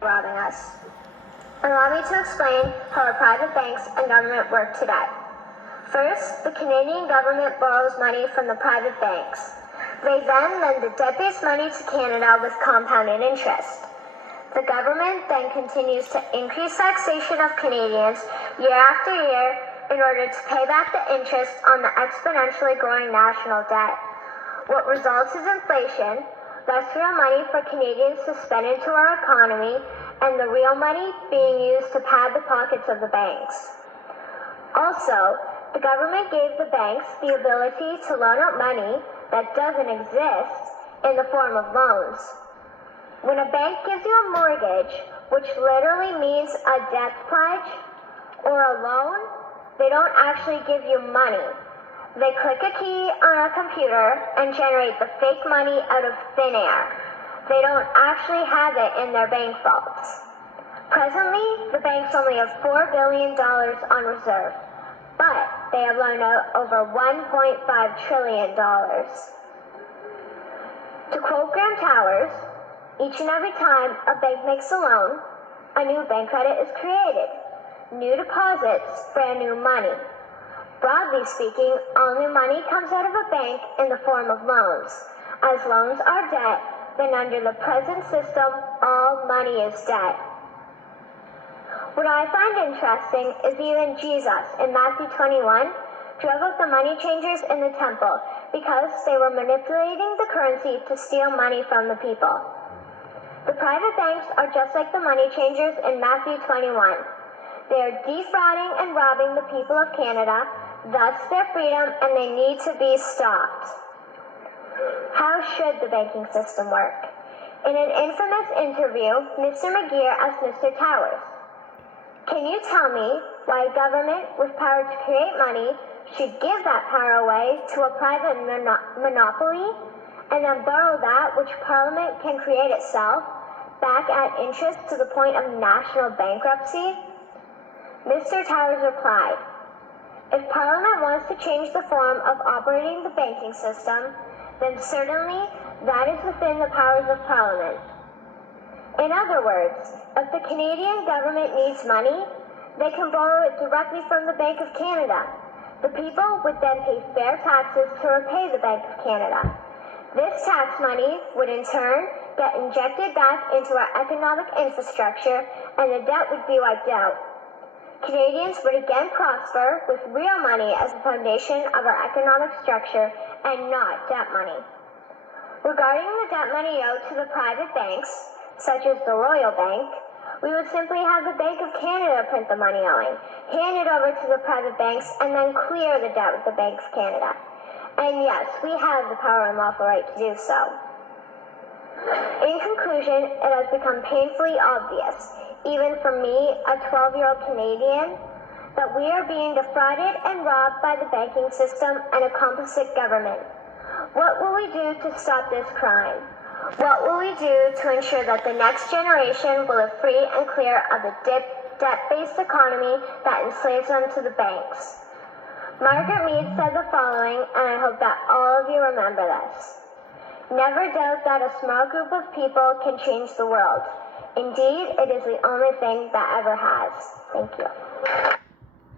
robbing us. Allow me to explain how our private banks and government work today. First, the Canadian government borrows money from the private banks. They then lend the debt-based money to Canada with compounded interest. The government then continues to increase taxation of Canadians year after year in order to pay back the interest on the exponentially growing national debt. What results is inflation, less real money for Canadians to spend into our economy, and the real money being used to pad the pockets of the banks. Also, the government gave the banks the ability to loan out money that doesn't exist in the form of loans. When a bank gives you a mortgage, which literally means a debt pledge or a loan, they don't actually give you money. They click a key on a computer and generate the fake money out of thin air. They don't actually have it in their bank vaults. Presently, the banks only have $4 billion on reserve, but they have loaned out over $1.5 trillion. To quote Graham Towers, each and every time a bank makes a loan, a new bank credit is created. New deposits, brand new money. Broadly speaking, all new money comes out of a bank in the form of loans. As loans are debt, then under the present system, all money is debt. What I find interesting is even Jesus in Matthew 21 drove out the money changers in the temple because they were manipulating the currency to steal money from the people. The private banks are just like the money changers in Matthew 21. They are defrauding and robbing the people of Canada, thus their freedom, and they need to be stopped. How should the banking system work? In an infamous interview, Mr. McGeer asked Mr. Towers, "Can you tell me why a government with power to create money should give that power away to a private monopoly and then borrow that which Parliament can create itself back at interest to the point of national bankruptcy?" Mr. Towers replied, "If Parliament wants to change the form of operating the banking system, then certainly that is within the powers of Parliament. In other words, if the Canadian government needs money, they can borrow it directly from the Bank of Canada. The people would then pay fair taxes to repay the Bank of Canada. This tax money would in turn get injected back into our economic infrastructure and the debt would be wiped out. Canadians would again prosper with real money as the foundation of our economic structure and not debt money. Regarding the debt money owed to the private banks, such as the Royal Bank, we would simply have the Bank of Canada print the money owing, hand it over to the private banks, and then clear the debt with the Bank of Canada. And yes, we have the power and lawful right to do so. In conclusion, it has become painfully obvious, even for me, a 12-year-old Canadian, that we are being defrauded and robbed by the banking system and a complicit government. What will we do to stop this crime? What will we do to ensure that the next generation will live free and clear of the debt-based economy that enslaves them to the banks? Margaret Mead said the following, and I hope that all of you remember this. "Never doubt that a small group of people can change the world. Indeed, it is the only thing that ever has." Thank you.